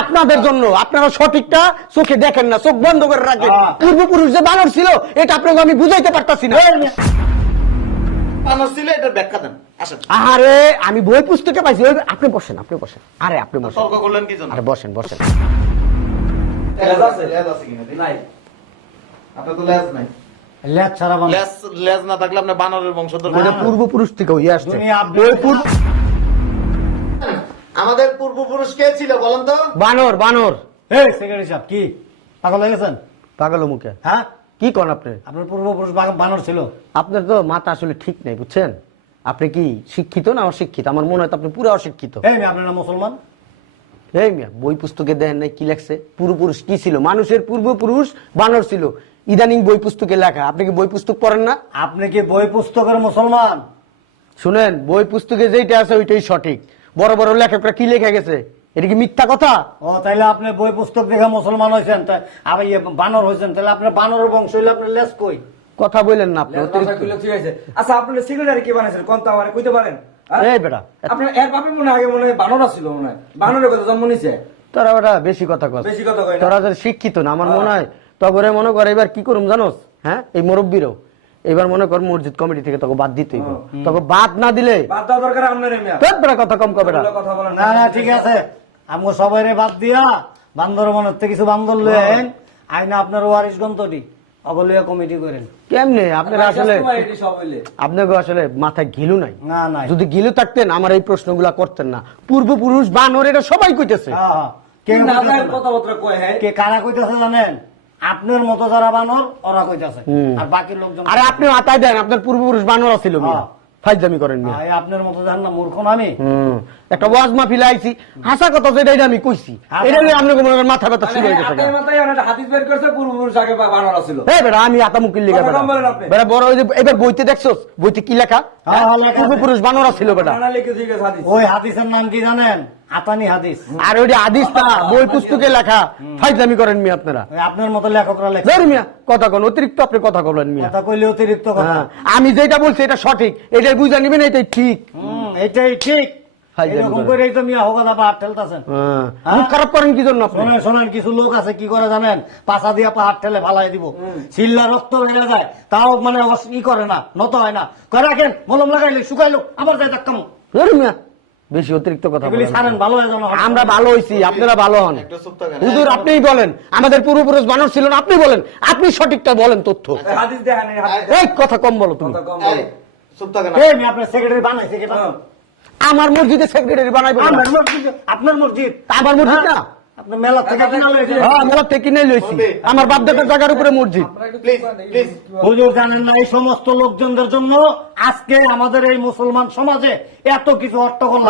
আপনাদের জন্য আপনারা সঠিকটা চোখে দেখেন না, চোখ বন্ধ করে রাখেন। পূর্বপুরুষ যে বানর ছিল এটা আপনাকে আমি বুঝাইতে পারতাছি না। আরে আমি বই পুস্তকে পাইছি। আপনি বসেন, আপনি বসেন। আরে আপনি বসেন। আরে বসেন বসেন। পূর্বপুরুষ থেকে আসছে। আমাদের পূর্বপুরুষ কে ছিল বলেন তো? বানর। বানর সেক্রেটারি সাহেব কি পাগল হয়ে গেছেন? পাগল মুখে হ্যাঁ, কি করেন আপনি? আপনার পূর্বপুরুষ বানর ছিল। আপনার তো মাথা আসলে ঠিক নেই, বুঝছেন? আপনি কি শিক্ষিত না অশিক্ষিত? আমার মনে হয় আপনি পুরো অশিক্ষিত। আপনার নাম মুসলমান? এই মিয়া বই পুস্তকে দেন নাই কি লেখছে? পূর্বপুরুষ কি ছিল? মানুষের পূর্বপুরুষ বানর ছিল। ইদানিং বই পুস্তকে লেখা। আপনি কি বই পুস্তক পড়েন না? আপনি কি বই পুস্তকের মুসলমান? শুনেন, বই পুস্তকে যেটা আছে ওইটাই সঠিক। বড় বড় লেখকরা কি লেখা গেছে এটা কি মিথ্যা কথা? ও তাইলে আপনি বই পুস্তক দেখে মুসলমান হয়েছেন, আবার বানর হয়েছেন, তাহলে আপনার বানরের বংশ হইলে আপনার লেস কই? কথা বললেন না আপনি। আচ্ছা, আপনি সিগারেট কি বানাইছেন কোন তো আমারে কইতে পারেন? এই বেটা, আপনার এর বাপে মনে আগে মনে হয় বানর ছিল, মনে হয় বানরের কথা জন্ম নিছে। তোরা বেটা বেশি কথা কস। বেশি কথা কই না। তোরা যদি শিক্ষিত না, আমার মনে হয় তগরে মনে করে এবার কি করুম জানোস? হ্যাঁ, এই মুরব্বীরও এবার মনে কর মসজিদ কমিটি থেকে তোকে বাদ দিতে হইব। তোকে বাদ না দিলে বাদ দেওয়া দরকার আপনার মিয়া। তোর বেটা কথা কম কবে না। কথা বলেন না না, ঠিক আছে। আমগো সবাইরে বাদ দিয়া বান্দর মনের থেকে কিছু বান্দর লয়েন আইনা আপনার ওয়ারিশ গন্তটি অবলিয়া কমিটি করেন। কেমনে আপনারা আসলে আপনাকে আসলে মাথায় ঘিলু নাই। না না, যদি ঘিলু থাকতেন আমার এই প্রশ্নগুলা করতেন না। পূর্বপুরুষ বানর এটা সবাই কইতেছে। কে কারা কইতেছে জানেন? আপনার মতো যারা বানর ওরা কইতেছে, আর বাকি লোকজন। আরে আপনি মাথায় দেন, আপনার পূর্বপুরুষ বানর ছিল। ফাইজলামি করেন না। আপনার মতো জান না মূর্খ আমি। একটা ওয়াজ মাহফিল আইছি, হাসা কথা যেটা এটা আমি কইছি, এটা নিয়ে আপনাকে মনে করেন মাথা ব্যথা শুরু হয়ে গেছে। আপনার মাথায় একটা হাদিস বের করছে পূর্বপুরুষ আগে বানর ছিল। এই বেটা আমি আতা মুকিল লিখা বেটা বড় ওই যে এবার বইতে দেখছস, বইতে কি লেখা? পূর্বপুরুষ বানর ছিল বেটা। ওই হাদিসের নাম কি জানেন? আতানি হাদিস। আর ওইটা হাদিস না, বই পুস্তকে লেখা। ফাইজলামি করেন মিয়া আপনারা। আপনার মতো লেখকরা লেখে। ধর মিয়া কথা কোন অতিরিক্ত আপনি কথা বলেন মিয়া। কথা কইলে অতিরিক্ত কথা। আমি যেটা বলছি এটা সঠিক, এটাই বুঝা নিবেন, এটাই ঠিক। এটাই ঠিক। এরকম করে তো মিয়া হোক পাহাড় ঠেলতেছেন। মুখ খারাপ করেন কি জন্য? শোনেন শোনেন, কিছু লোক আছে কি করে জানেন? পাশা দিয়া পাহাড় ঠেলে ফালাই দিব, শিল্লা রক্ত লেগে যায়, তাও মানে ই করে না, নত হয় না। করে রাখেন, মলম লাগাইলে শুকাইলো আবার যায় দেখাম। মিয়া বেশি অতিরিক্ত কথা বলেন। ভালো হয়ে যাবো। আমরা ভালো হইছি, আপনারা ভালো হন। হুজুর আপনিই বলেন আমাদের পূর্বপুরুষ বানর ছিল না, আপনি বলেন, আপনি সঠিকটা বলেন তথ্য। এই কথা কম বলো তুমি। আপনার সেক্রেটারি বানাইছে কেটা? আমার মসজিদে সেক্রেটারি বানাইবো? আপনার মসজিদ? আমার মসজিদ না, আপনার মেলা থেকে মেলা থেকে কিনে লইছি। আমার বাপ দাদার জায়গার উপরে মসজিদ। হুজুর জানেন না, এই সমস্ত লোকজনদের জন্য আজকে আমাদের এই মুসলমান সমাজে এত কিছু হট্টগোল।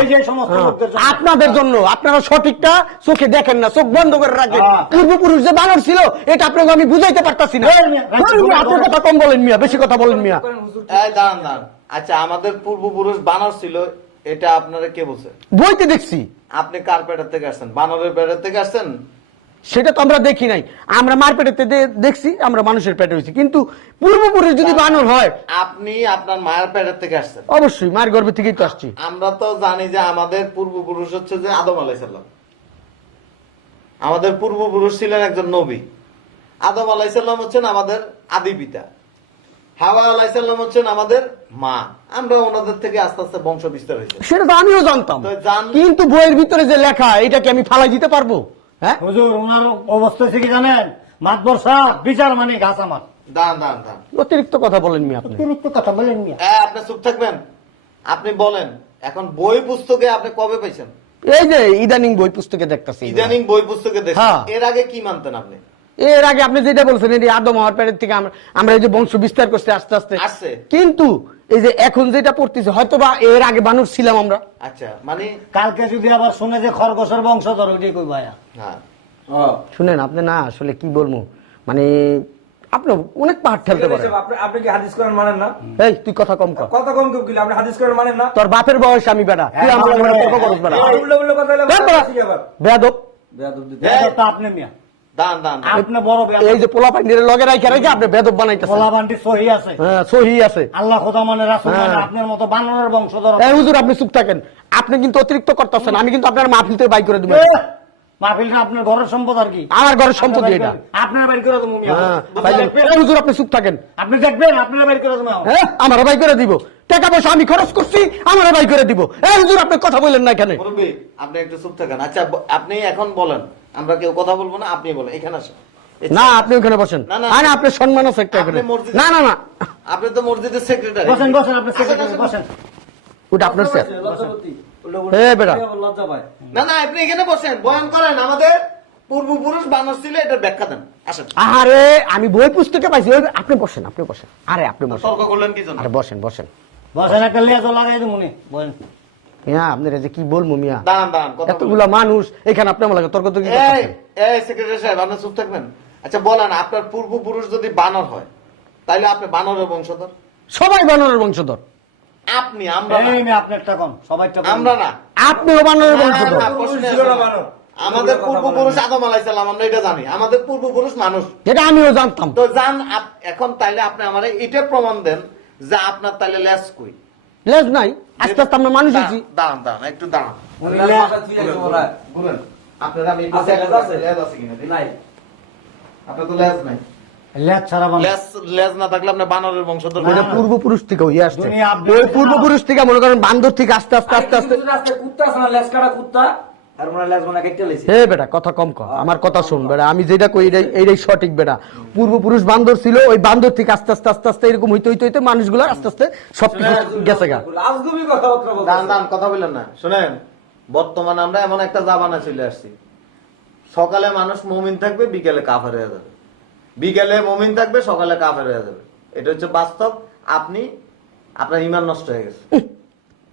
এই যে সমস্ত লোকদের জন্য, আপনাদের জন্য। আপনারা সঠিকটা চোখে দেখেন না, চোখ বন্ধ করে রাখেন। পূর্বপুরুষ যে বানর ছিল এটা আপনাকে আমি বুঝাইতে পারতাছি না। আপনার কথা কম বলেন মিয়া, বেশি কথা বলেন মিয়া। দাঁড়ান দাঁড়ান। আচ্ছা, আমাদের পূর্বপুরুষ বানর ছিল এটা আপনারা কে বলছে? বইতে দেখছি। আপনি কার পেটের থেকে আসছেন? বানরের পেটের থেকে আসছেন? সেটা তো আমরা দেখি নাই, আমরা মার পেটেতে দেখছি, আমরা মানুষের পেটে হয়েছি। কিন্তু পূর্বপুরুষ যদি বানর হয়, আপনি আপনার মায়ের পেটের থেকে আসছেন? অবশ্যই মায়ের গর্ভে থেকেই তো আসছি। আমরা তো জানি যে আমাদের পূর্বপুরুষ হচ্ছে যে আদম আলাইহিস সালাম। আমাদের পূর্বপুরুষ ছিলেন একজন নবী। আদম আলাইহিস সালাম হচ্ছেন আমাদের আদি পিতা, হাওয়া আলাইহিস সালাম হচ্ছেন আমাদের মা। আমরা ওনাদের থেকে আস্তে আস্তে বংশ বিস্তার হয়েছে। সেটা তো আমিও জানতাম, কিন্তু বইয়ের ভিতরে যে লেখা এটা কি আমি ফালাই দিতে পারবো? হ্যাঁ হুজুর, ওনার অবস্থা কি জানেন? মাতবর সাহেব বিচার মানে গাছ আমার। দান দান দান, অতিরিক্ত কথা বলেন মিয়া, আপনি অতিরিক্ত কথা বলেন মিয়া। আপনি চুপ থাকবেন? আপনি বলেন এখন বই পুস্তকে আপনি কবে পাইছেন? এই যে ইদানিং বই পুস্তকে দেখতেছি। ইদানিং বই পুস্তকে দেখছেন? এর আগে কি মানতেন আপনি? এর আগে আপনি যেটা বলছেন এই আদম হওয়ার পেটের থেকে আমরা এই যে বংশ বিস্তার করছি আস্তে আস্তে আসছে, কিন্তু এই যে এখন যেটা পড়তেছে হয়তো বা এর আগে বানর ছিলাম আমরা। আচ্ছা, মানে কালকে যদি আবার শুনে যে খরগোশের বংশধর, ওইটাই কই ভাইয়া। হ্যাঁ শুনেন, আপনি না আসলে কি বলবো, মানে আপনি অনেক পাহাড় ঠেলতে পারেন। আপনি কি হাদিস কোরআন মানেন না? এই তুই কথা কম কর। কথা কম কেউ গেলে আপনি হাদিস কোরআন মানেন না? তোর বাপের বয়স আমি বেটা, তুই আমার তর্ক করছ বেটা। উল্টো উল্টো কথা বলে বেয়াদব। বেয়াদব দিতে বেয়াদব তো আপনি মিয়া। দান দান দান। আপনি বড় এই যে পোলা পাইনের লগে রাইখা রেখে আপনি বেদব বানাইতেছেন। পোলাবানটি সহি আছে, হ্যাঁ সহি আছে। আল্লাহ খোদা মানে রাসূল মানে হ্যাঁ। আপনার মতো বানরের বংশধর। এই হুজুর আপনি চুপ থাকেন, আপনি কিন্তু অতিরিক্ত করতেছেন, আমি কিন্তু আপনার মাহফিল থেকে বাই করে দিব। মাহফিলটা আপনার ঘরের সম্পদ আর কি, আমার ঘরের সম্পত্তি এটা। আপনার বাড়ি করে দেবো মিয়া। হ্যাঁ, এই হুজুর আপনি চুপ থাকেন। আপনি দেখবেন আপনার বাড়ি করে দেবো। হ্যাঁ আমার বাই করে দিব, টাকা পয়সা আমি খরচ করছি, আমার বাই করে দিব। এই হুজুর আপনি কথা বললেন না এখানে। মুরব্বী, আপনি একটু চুপ থাকেন। আচ্ছা আপনি এখন বলেন, আমরা কেউ কথা বলবো না, আপনি বলেন। এখানে আসেন। না আপনি ওখানে বসেন। না, না। না আপনি সম্মান আছে একটা এখানে। আপনি মসজিদে- না না না আপনি তো মসজিদের সেক্রেটারি। বসেন বসেন, আপনি সেক্রেটারি বসেন। ওটা আপনার স্যার। লজ্জাপতি বেটা লজ্জা পায়। না না, আপনি এখানে বসেন, বয়ান করেন। আমাদের পূর্বপুরুষ বানর ছিল, এটা ব্যাখ্যা দেন। আসেন। আরে আমি বই পুস্তকে পাইছি, আপনি বসেন, আপনি বসেন। আরে আপনি বসেন, তর্ক করলেন কি জন্য? আরে বসেন বসেন। বসেন, একটা লেজও লাগাই দেবো নি, বসেন। মিয়া আপনার যে কি বলবো মিয়া, দাঁড়ান দাঁড়ান, কথা বলেন। এতগুলা মানুষ এখানে আপনি আমার লাগে তর্ক তর্কি এই করতেছেন। এই সেক্রেটারি সাহেব, আপনি চুপ থাকবেন। আচ্ছা বলেন, আপনার পূর্বপুরুষ যদি বানর হয়, তাহলে আপনি বানরের বংশধর? সবাই বানরের বংশধর। আপনি, আমরা না। এই মেয়ে আপনারটা কম, সবাইটা বলুন। আমরা না। আপনিও বানরের না, বংশধর। না, প্রশ্নে ছিল না আসুন। বানর। আমাদের পূর্বপুরুষ আদম আলাইহিস সালাম, আমরা এটা জানি। আমাদের পূর্বপুরুষ মানুষ। যেটা আমিও জানতাম। তো জান এখন তাইলে আপনি আমারে এটা প্রমাণ দেন যে আপনার তাইলে লেস কই। লেজ নাই, আস্তে আস্তে আমরা মানুষ হয়েছি। দাঁড়ান দাঁড়ান, একটু দাঁড়ান। উনি লেজটা তুই একটু বলা। বলেন, আপনার আমি একটু আছে, লেজ আছে? লেজ আছে কিনা দেখি। নাই। আপনার তো লেজ নাই। লেজ ছাড়া বানর। লেজ না থাকলে আপনি বানরের বংশধর ওটা হবেন না। পূর্বপুরুষ থেকে হয়ে আসছে। দুনিয়া আপডেট ওই হয়েছে না। পূর্বপুরুষ থেকে মনে করেন বান্দর থেকে আস্তে আস্তে আস্তে আস্তে। কিন্তু রাস্তায় কুত্তা আছে না, লেজ কাটা কুত্তা, আর মনে হয় লেজ মনে হয় কেটে লেছে। হে বেটা কথা কম কর, আমার কথা শুন বেটা, আমি যেটা কই এইটাই সঠিক বেটা। পূর্বপুরুষ বান্দর ছিল, ওই বান্দর থেকে আস্তে আস্তে আস্তে আস্তে এরকম হইতে হইতে হইতে মানুষগুলো আস্তে আস্তে সবকিছু গেছে গা। রাজদুবি কথাবার্তা বলতেছে। দাঁড়ান দাঁড়ান, কথা বললেন না। শুনেন, বর্তমানে আমরা এমন একটা জামানা চলে আসছি, সকালে মানুষ মুমিন থাকবে, বিকেলে কাফের হয়ে যাবে। বিকেলে মুমিন থাকবে, সকালে কাফের হয়ে যাবে। এটা হচ্ছে বাস্তব। আপনার ঈমান নষ্ট হয়ে গেছে।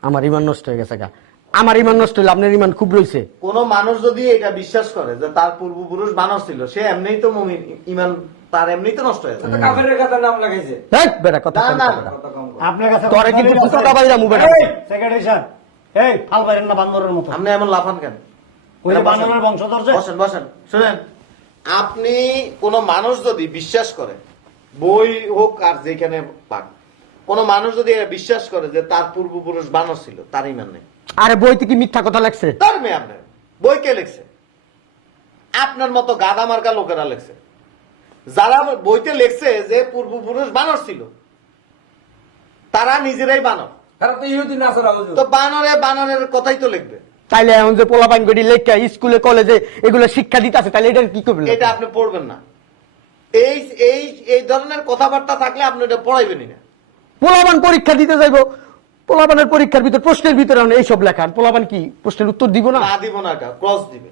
আমার ইমান নষ্ট হয়ে গেছে গা। আমার ইমান নষ্ট হইলে আপনার ইমান খুব রয়েছে। কোন মানুষ যদি এটা বিশ্বাস করে যে তার পূর্বপুরুষ বানর ছিল, সে এমনিই তো মুমিন, ঈমান তার এমনিই তো নষ্ট হয়ে যাবে। কাফেরের কথা নাম লাগাইছে। হেই, বেটা কথা না, কম না, কর বেটা। কথা কম কর। আপনার কাছে তোরে কিন্তু জুতোটা বাইরা মুবে না। এই, সেক্রেটারি সাহেব, এই ফাল বাইরেন না বান্দরের মতো। আপনি এমন লাফান কেন? ওই যে বানরের বংশধর যে। বসেন বসেন। শুনেন, আপনি কোন মানুষ যদি বিশ্বাস করে, বই হোক আর যেখানে পাক, কোন মানুষ যদি এটা বিশ্বাস করে যে তার পূর্বপুরুষ বানর ছিল, তার ঈমান নেই। আরে বইতে কি মিথ্যা কথা লেখছে? তার মেয়ে আপনার বই কে লিখছে? আপনার মতো গাধা মার্কা লোকেরা লিখছে। যারা বইতে লিখছে যে পূর্বপুরুষ বানর ছিল, তারা নিজেরাই বানর। খারাপ তো ইহুদি নাসারা হুজুর। তো বানরের কথাই তো লিখবে। তাইলে এখন যে পোলাপাইন গড়ি লেখা স্কুলে কলেজে এগুলো শিক্ষা দিতে আছে, তাহলে এটা কি করবেন? এটা আপনি পড়বেন না। এই এই এই ধরনের কথাবার্তা থাকলে আপনি এটা পড়াইবেনই না। পোলাপান পরীক্ষা দিতে যাইবো, পোলাপানের পরীক্ষার ভিতর প্রশ্নের ভিতরে এইসব লেখা, পোলাপান কি প্রশ্নের উত্তর দিব না? না দিব না, এটা ক্রস দিবে।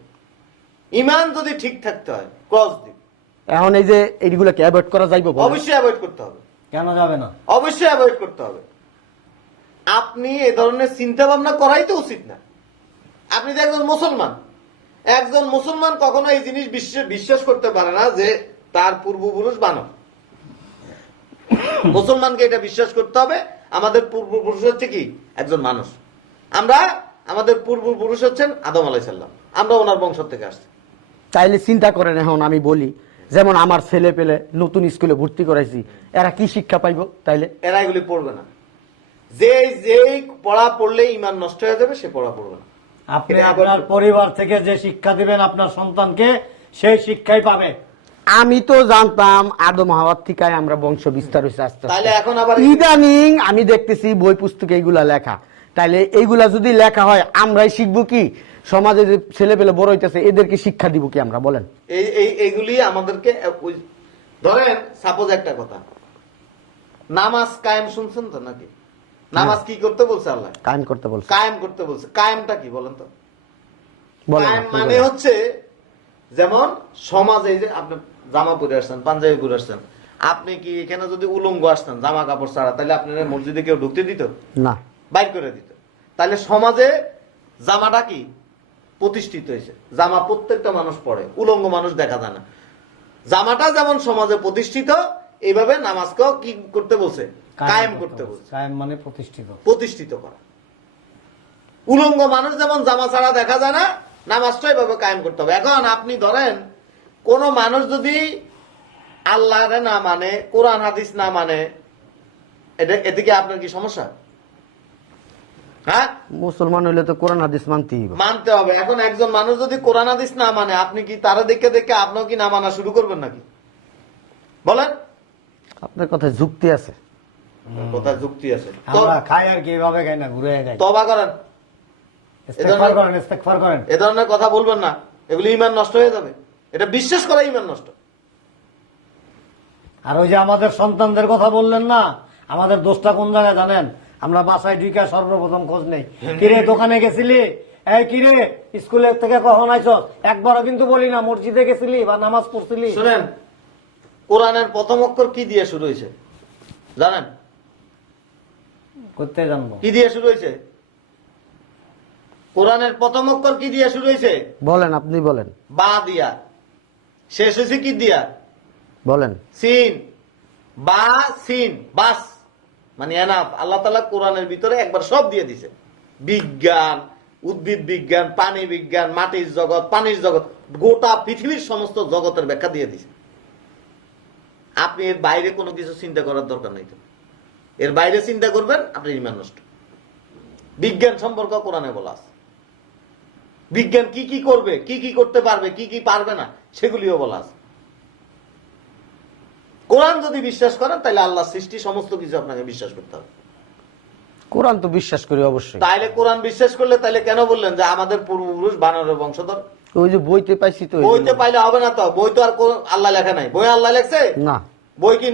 ইমান যদি ঠিক থাকতে হয়, ক্রস দিবে। এখন এই যে এইগুলোকে অ্যাভয়েড করা যাইবো? অবশ্যই অ্যাভয়েড করতে হবে। কেন যাবে না? অবশ্যই অ্যাভয়েড করতে হবে। আপনি এ ধরনের চিন্তা ভাবনা করাই তো উচিত না। আপনি যে একজন মুসলমান কখনো এই জিনিস বিশ্বাস করতে পারে না যে তার পূর্বপুরুষ বানর। মুসলমানকে এটা বিশ্বাস করতে হবে, আমাদের পূর্বপুরুষ হচ্ছে কি একজন মানুষ। আমাদের পূর্বপুরুষ হচ্ছেন আদম আলাইহিস সালাম, আমরা ওনার বংশ থেকে আসছি। তাইলে চিন্তা করেন, এখন আমি বলি যেমন আমার ছেলে পেলে নতুন স্কুলে ভর্তি করাইছি, এরা কি শিক্ষা পাইবো? তাইলে এরা এগুলি পড়বে না। যেই পড়া পড়লে ইমান নষ্ট হয়ে যাবে, সে পড়া পড়বে না। আপনি এটা আপনার পরিবার থেকে যে শিক্ষা দিবেন আপনার সন্তানকে, সেই শিক্ষাই পাবে। আমি তো জানতাম আদম হাওয়ার থেকে আমরা বংশ বিস্তার হয়েছে আস্তে তাইলে আস্তে। এখন আবার ইদানিং আমি দেখতেছি বই পুস্তকে এইগুলা লেখা, তাইলে এইগুলা যদি লেখা হয় আমরাই শিখবো কি? সমাজে যে ছেলে পেলে বড় হইতেছে এদেরকে শিক্ষা দিব কি আমরা? বলেন। এইগুলি আমাদেরকে ধরেন, সাপোজ একটা কথা, নামাজ কায়েম শুনছেন তো নাকি? নামাজ কি করতে বলছে আল্লাহ? কায়েম করতে বলছে। কায়েম করতে বলছে। কায়েমটা কি বলেন তো? বলেন কায়েম আপনি মানে বলেন। হচ্ছে, যেমন সমাজে যে আপনি জামা পরে আসছেন, পাঞ্জাবি পরে আসছেন, আপনি কি এখানে যদি উলঙ্গ আসতেন জামা কাপড় ছাড়া, তাহলে আপনার মসজিদে কেউ ঢুকতে দিত? না। বাইর করে দিত। তাহলে সমাজে জামাটা কি প্রতিষ্ঠিত হয়েছে। জামা প্রত্যেকটা মানুষ পড়ে, উলঙ্গ মানুষ দেখা যায় না। জামাটা যেমন সমাজে প্রতিষ্ঠিত, এইভাবে নামাজকেও কি করতে বলছে? কায়েম করতে বলছে। কায়েম মানে প্রতিষ্ঠিত। প্রতিষ্ঠিত করা। উলঙ্গ মানুষ যেমন জামা ছাড়া দেখা যায় না, নামাজটা এভাবে কায়েম করতে হবে। এখন আপনি ধরেন কোন মানুষ যদি আল্লাহরে না মানে, কোরআন হাদিস না মানে, এতে কি আপনার কি সমস্যা? হ্যাঁ, মুসলমান হইলে তো কোরআন হাদিস মানতেই হবে। মানতে হবে। এখন একজন মানুষ যদি কোরআন হাদিস না মানে, আপনি কি তারা দেখে দেখে আপনিও কি না মানা শুরু করবেন নাকি? বলেন। আপনার কথায় যুক্তি আছে। কোথায় যুক্তি আছে? আমরা খাই আর কি এভাবে খাই না, ঘুরে খাই। তওবা করেন, ইস্তেগফার করেন, ইস্তেগফার করেন। এ ধরনের কথা বলবেন না, এগুলি ঈমান নষ্ট হয়ে যাবে। এটা বিশ্বাস করা ঈমান নষ্ট। আর ওই যে আমাদের সন্তানদের কথা বললেন না, আমাদের দোষটা কোন জায়গায় জানেন? আমরা বাসায় ঢুকে সর্বপ্রথম খোঁজ নেই, কিরে দোকানে গেছিলি, এই কিরে স্কুলে থেকে কখন আইছ, একবারও কিন্তু বলি না মসজিদে গেছিলি বা নামাজ পড়ছিলি। শুনেন, কোরআনের প্রথম অক্ষর কি দিয়ে শুরু হয়েছে জানেন? করতে জানবো কি দিয়ে শুরু হয়েছে? কোরআনের প্রথম অক্ষর কি দিয়ে শুরু হয়েছে? বলেন, আপনি বলেন। বা দিয়া। শেষ হয়েছে কি দিয়া? বলেন। সিন। বা সিন, বাস মানে এনাফ। আল্লাহ তাআলা কোরআনের ভিতরে একবার সব দিয়ে দিছে। বিজ্ঞান, উদ্ভিদ বিজ্ঞান, পানি বিজ্ঞান, মাটির জগৎ, পানির জগৎ, গোটা পৃথিবীর সমস্ত জগতের ব্যাখ্যা দিয়ে দিছে। আপনি এর বাইরে কোনো কিছু চিন্তা করার দরকার নেই। এর বাইরে চিন্তা করবেন, আপনার ঈমান নষ্ট। বিজ্ঞান সম্পর্ক কোরআনে বলা আছে। বিজ্ঞান কি কি করবে, কি কি করতে পারবে, কি কি পারবে না, সেগুলিও বলা আছে। কোরআন যদি বিশ্বাস করেন, তাহলে আল্লাহ সৃষ্টি সমস্ত কিছু আপনাকে বিশ্বাস করতে হবে। কোরআন তো বিশ্বাস করি অবশ্যই। তাইলে কোরআন বিশ্বাস করলে তাহলে কেন বললেন যে আমাদের পূর্বপুরুষ বানরের বংশধর? ওই যে বইতে পাইছি তো। বইতে পাইলে হবে না তো, বই তো আর আল্লাহ লেখা নাই। বই আল্লাহ লেখছে না। বই কি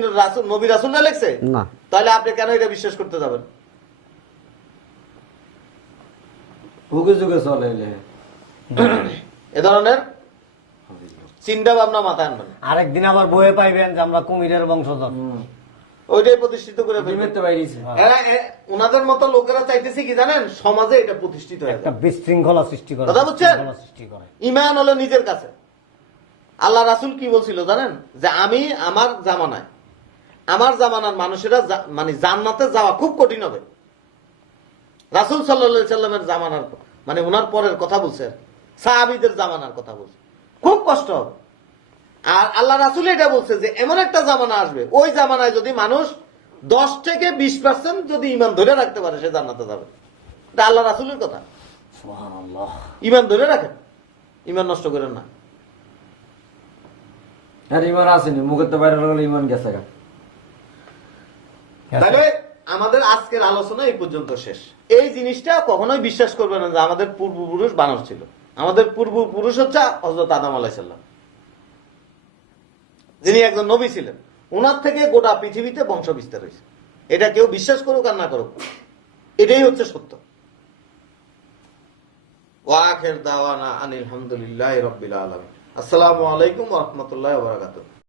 নবী রাসূল না লেখছে? না। তাহলে আপনি কেন এটা বিশ্বাস করতে যাবেন? যুগে যুগে চলে এ ধরনের চিন্তা ভাবনা মাথায় আনবেন। আরেকদিন আবার বইয়ে পাইবেন যে আমরা কুমিরের বংশধর। ওইটাই প্রতিষ্ঠিত করে ফেলবেন। ডিমের তো বাইরেছে। ওনাদের মতো লোকেরা চাইতেছে কি জানেন? সমাজে এটা প্রতিষ্ঠিত হয়ে একটা যাবে। বিশৃঙ্খলা সৃষ্টি করে, কথা বুঝছেন? বিশৃঙ্খলা সৃষ্টি করে। ঈমান হলো নিজের কাছে। আল্লাহ রাসূল কি বলছিল জানেন? যে আমি আমার জামানার মানুষেরা মানে জান্নাতে যাওয়া খুব কঠিন হবে। রাসূল সাল্লাল্লাহু আলাইহি সাল্লামের জামানার মানে ওনার পরের কথা বলছেন, সাহাবীদের জামানার কথা বলছে, খুব কষ্ট হবে। আর আল্লাহ রাসূল এটা বলছে যে এমন একটা জামানা আসবে, ওই জামানায় যদি মানুষ 10 থেকে 20% যদি ঈমান ধরে রাখতে পারে, সে জান্নাতে যাবে। এটা আল্লাহ রাসূলের কথা। সুবহানাল্লাহ। ঈমান ধরে রাখেন, ঈমান নষ্ট করেন না। আর ইমান আসেনি, মুখের তো বাইরে গেলে ইমান গেছে গা। তাহলে আমাদের আজকের আলোচনা এই পর্যন্ত শেষ। এই জিনিসটা কখনোই বিশ্বাস করবেন না যে আমাদের পূর্বপুরুষ বানর ছিল। আমাদের পূর্বপুরুষ হচ্ছে হযরত আদম আলাইহিস সালাম, যিনি একজন নবী ছিলেন। ওনার থেকে গোটা পৃথিবীতে বংশ বিস্তার হয়েছে। এটা কেউ বিশ্বাস করুক আর না করুক, এটাই হচ্ছে সত্য। ওয়া আখির দাওয়ানা আনিল হামদুলিল্লাহি রাব্বিল আলামিন। আসসালামু আলাইকুম ওয়া রাহমাতুল্লাহি ওয়া বারাকাতুহু।